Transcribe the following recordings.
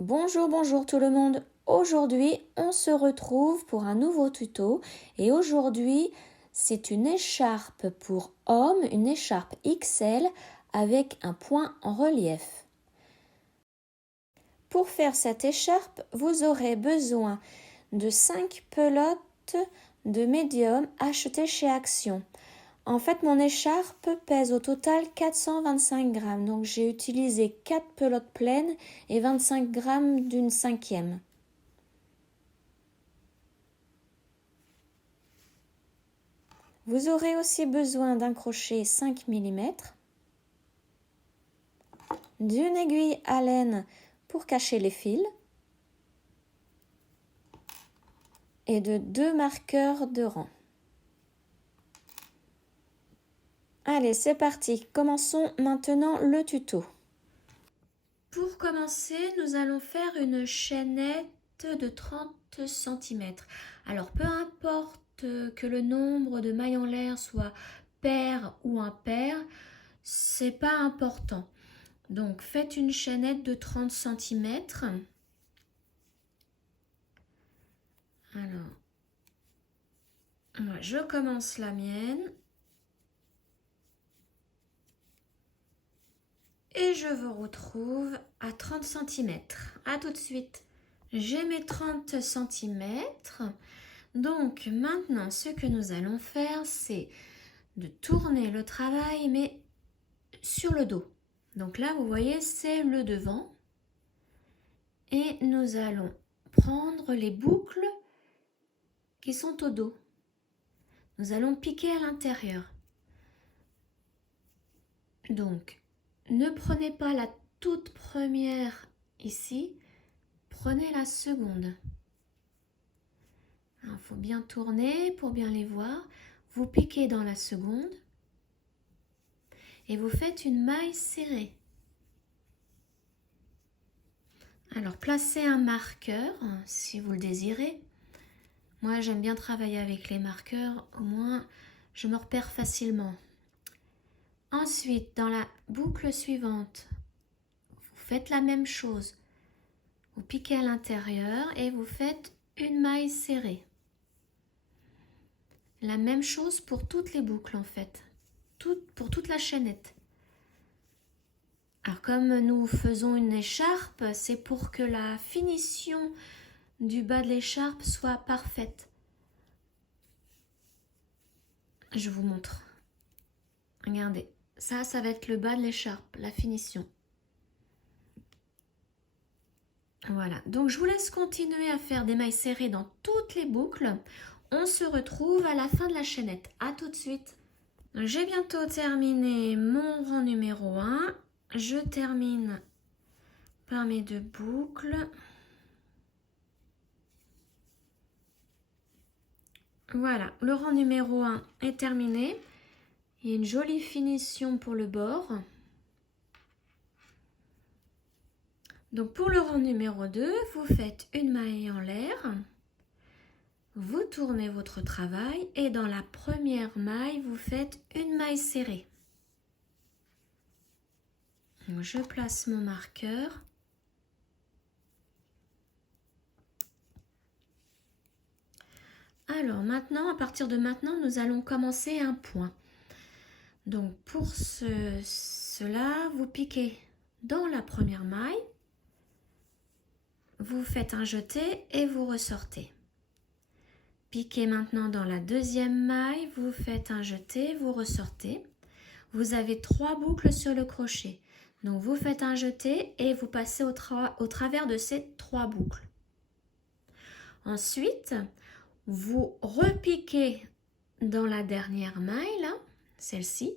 Bonjour, bonjour tout le monde. Aujourd'hui, on se retrouve pour un nouveau tuto et aujourd'hui, c'est une écharpe pour homme, une écharpe XL avec un point en relief. Pour faire cette écharpe, vous aurez besoin de 5 pelotes de médium achetées chez Action. En fait, mon écharpe pèse au total 425 grammes, donc j'ai utilisé 4 pelotes pleines et 25 grammes d'une cinquième. Vous aurez aussi besoin d'un crochet 5 mm, d'une aiguille à laine pour cacher les fils et de 2 marqueurs de rang. Allez, c'est parti. Commençons maintenant le tuto. Pour commencer, nous allons faire une chaînette de 30 cm. Alors, peu importe que le nombre de mailles en l'air soit pair ou impair, c'est pas important. Donc, faites une chaînette de 30 cm. Alors, moi, je commence la mienne. Et je vous retrouve à 30 cm. À tout de suite. J'ai mes 30 cm. Donc maintenant, ce que nous allons faire, c'est de tourner le travail, mais sur le dos. Donc là, vous voyez, c'est le devant. Et nous allons prendre les boucles qui sont au dos. Nous allons piquer à l'intérieur. Donc, ne prenez pas la toute première ici, prenez la seconde. Il faut bien tourner pour bien les voir. Vous piquez dans la seconde et vous faites une maille serrée. Alors, placez un marqueur si vous le désirez. Moi, j'aime bien travailler avec les marqueurs, au moins je me repère facilement. Ensuite, dans la boucle suivante, vous faites la même chose. Vous piquez à l'intérieur et vous faites une maille serrée. La même chose pour toutes les boucles en fait, pour toute la chaînette. Alors comme nous faisons une écharpe, c'est pour que la finition du bas de l'écharpe soit parfaite. Je vous montre. Regardez, ça va être le bas de l'écharpe, la finition. Voilà, donc je vous laisse continuer à faire des mailles serrées dans toutes les boucles. On se retrouve à la fin de la chaînette. À tout de suite. J'ai bientôt terminé mon rang numéro 1. Je termine par mes 2 boucles. Voilà, le rang numéro 1 est terminé. Il y a une jolie finition pour le bord. Donc pour le rang numéro 2, vous faites une maille en l'air. Vous tournez votre travail et dans la première maille, vous faites une maille serrée. Donc je place mon marqueur. Alors maintenant, à partir de maintenant, nous allons commencer un point. Donc pour cela, vous piquez dans la première maille, vous faites un jeté et vous ressortez. Piquez maintenant dans la deuxième maille, vous faites un jeté, vous ressortez. Vous avez 3 boucles sur le crochet. Donc vous faites un jeté et vous passez au travers de ces 3 boucles. Ensuite, vous repiquez dans la dernière maille, là, celle-ci.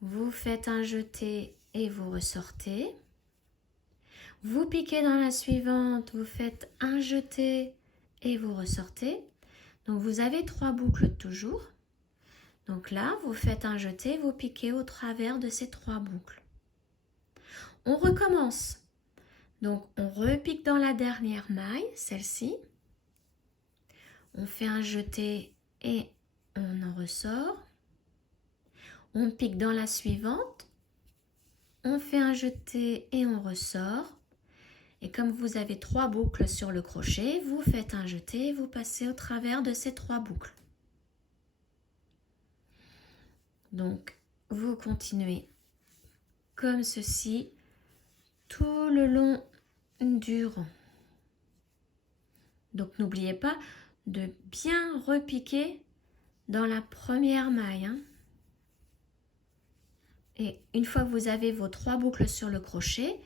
Vous faites un jeté et vous ressortez. Vous piquez dans la suivante, vous faites un jeté et vous ressortez. Donc vous avez 3 boucles toujours. Donc là, vous faites un jeté, vous piquez au travers de ces 3 boucles. On recommence. Donc on repique dans la dernière maille, celle-ci. On fait un jeté et on en ressort. On pique dans la suivante. on fait un jeté et on ressort. Et comme vous avez 3 boucles sur le crochet, vous faites un jeté et vous passez au travers de ces 3 boucles. Donc, vous continuez comme ceci tout le long du rang. Donc, n'oubliez pas de bien repiquer dans la première maille. Et une fois que vous avez vos 3 boucles sur le crochet,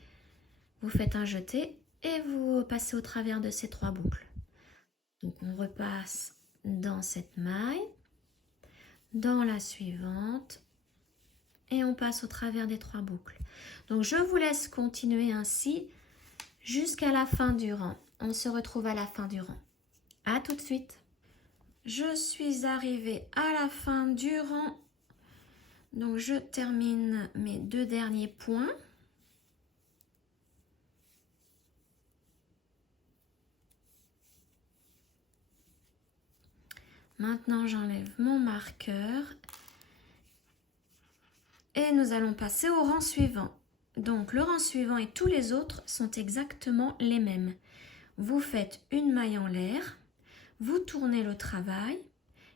vous faites un jeté et vous passez au travers de ces 3 boucles. Donc, on repasse dans cette maille, dans la suivante, et on passe au travers des 3 boucles. Donc, je vous laisse continuer ainsi jusqu'à la fin du rang. On se retrouve à la fin du rang. À tout de suite. Je suis arrivée à la fin du rang. Donc, je termine mes 2 derniers points. Maintenant, j'enlève mon marqueur. Et nous allons passer au rang suivant. Donc, le rang suivant et tous les autres sont exactement les mêmes. Vous faites une maille en l'air, vous tournez le travail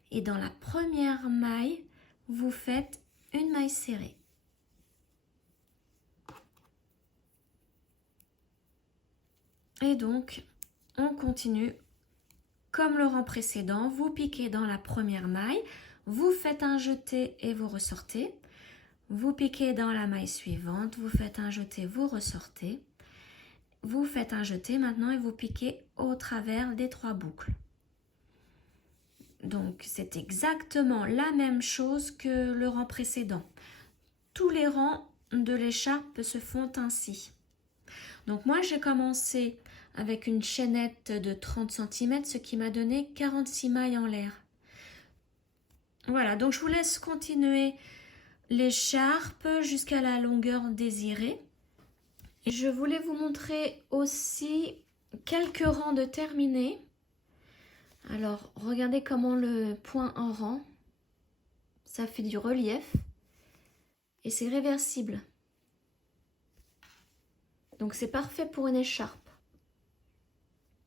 et dans la première maille, vous faites une maille serrée. Et donc, on continue comme le rang précédent. Vous piquez dans la première maille, vous faites un jeté et vous ressortez. Vous piquez dans la maille suivante, vous faites un jeté, vous ressortez. Vous faites un jeté maintenant et vous piquez au travers des 3 boucles. Donc, c'est exactement la même chose que le rang précédent. Tous les rangs de l'écharpe se font ainsi. Donc, moi, j'ai commencé avec une chaînette de 30 cm, ce qui m'a donné 46 mailles en l'air. Voilà, donc je vous laisse continuer l'écharpe jusqu'à la longueur désirée. Et je voulais vous montrer aussi quelques rangs de terminés. Alors, regardez comment le point en rang, ça fait du relief et c'est réversible. Donc, c'est parfait pour une écharpe.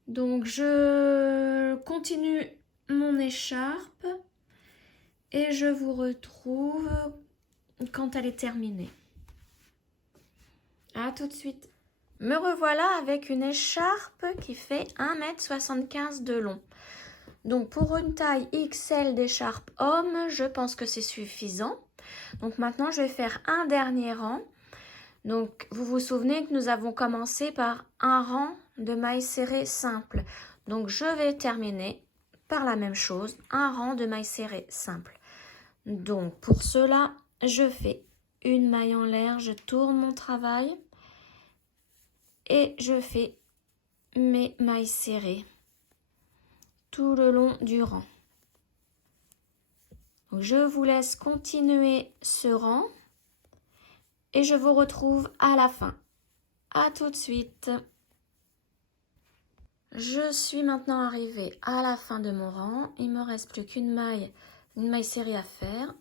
Donc, je continue mon écharpe et je vous retrouve quand elle est terminée. À tout de suite. Me revoilà avec une écharpe qui fait 1,75 m de long. Donc pour une taille XL d'écharpe homme, je pense que c'est suffisant. Donc maintenant, je vais faire un dernier rang. Donc vous vous souvenez que nous avons commencé par un rang de mailles serrées simples. Donc je vais terminer par la même chose, un rang de mailles serrées simples. Donc pour cela, je fais une maille en l'air, je tourne mon travail et je fais mes mailles serrées tout le long du rang. Donc, je vous laisse continuer ce rang et je vous retrouve à la fin. À tout de suite. Je suis maintenant arrivée à la fin de mon rang. Il me reste plus qu'une maille serrée à faire.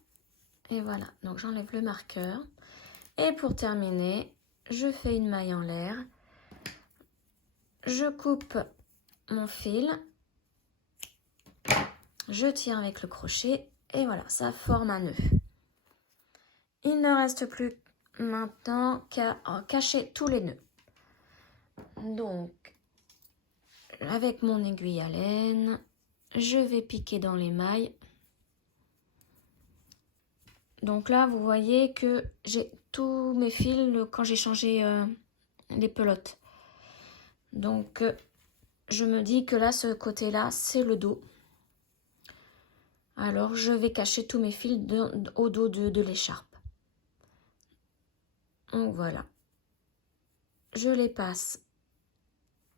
Et voilà, donc j'enlève le marqueur. Et pour terminer, je fais une maille en l'air. Je coupe mon fil. Je tire avec le crochet et voilà, ça forme un nœud. Il ne reste plus maintenant qu'à cacher tous les nœuds. Donc, avec mon aiguille à laine, je vais piquer dans les mailles. Donc là, vous voyez que j'ai tous mes fils quand j'ai changé les pelotes. Donc, je me dis que là, ce côté-là, c'est le dos. Alors, je vais cacher tous mes fils au dos de l'écharpe. Donc, voilà. Je les passe.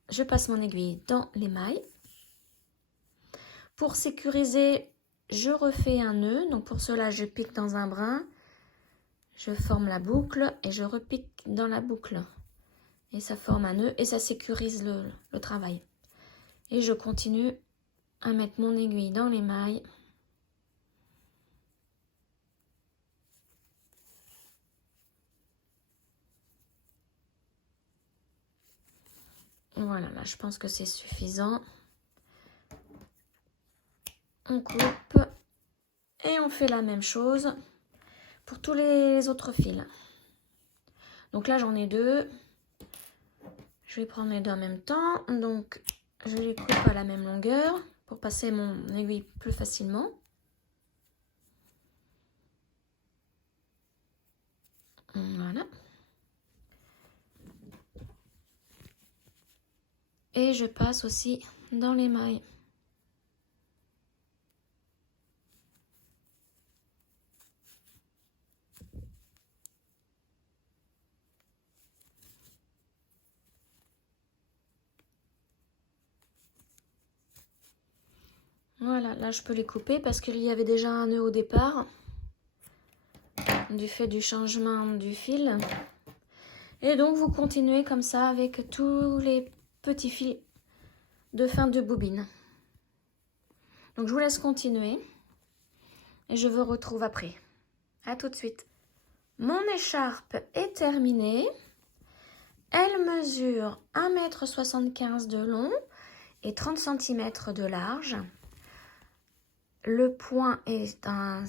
Je passe mon aiguille dans les mailles. Pour sécuriser, je refais un nœud. Donc, pour cela, je pique dans un brin. Je forme la boucle et je repique dans la boucle. Et ça forme un nœud et ça sécurise le travail. Et je continue à mettre mon aiguille dans les mailles. Voilà, là je pense que c'est suffisant. On coupe et on fait la même chose pour tous les autres fils. Donc là j'en ai deux. Je vais prendre les deux en même temps. Donc je les coupe à la même longueur pour passer mon aiguille plus facilement. Voilà. Et je passe aussi dans les mailles. Voilà, là je peux les couper parce qu'il y avait déjà un nœud au départ du fait du changement du fil. Et donc vous continuez comme ça avec tous les petits fils de fin de bobine. Donc je vous laisse continuer et je vous retrouve après. À tout de suite. Mon écharpe est terminée. Elle mesure 1,75 m de long et 30 cm de large. Le point est un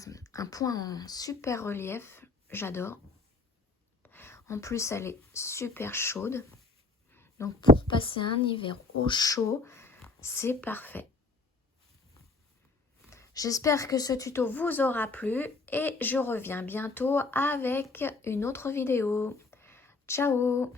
point en super relief, j'adore. En plus, elle est super chaude. Donc, pour passer un hiver au chaud, c'est parfait. J'espère que ce tuto vous aura plu et je reviens bientôt avec une autre vidéo. Ciao!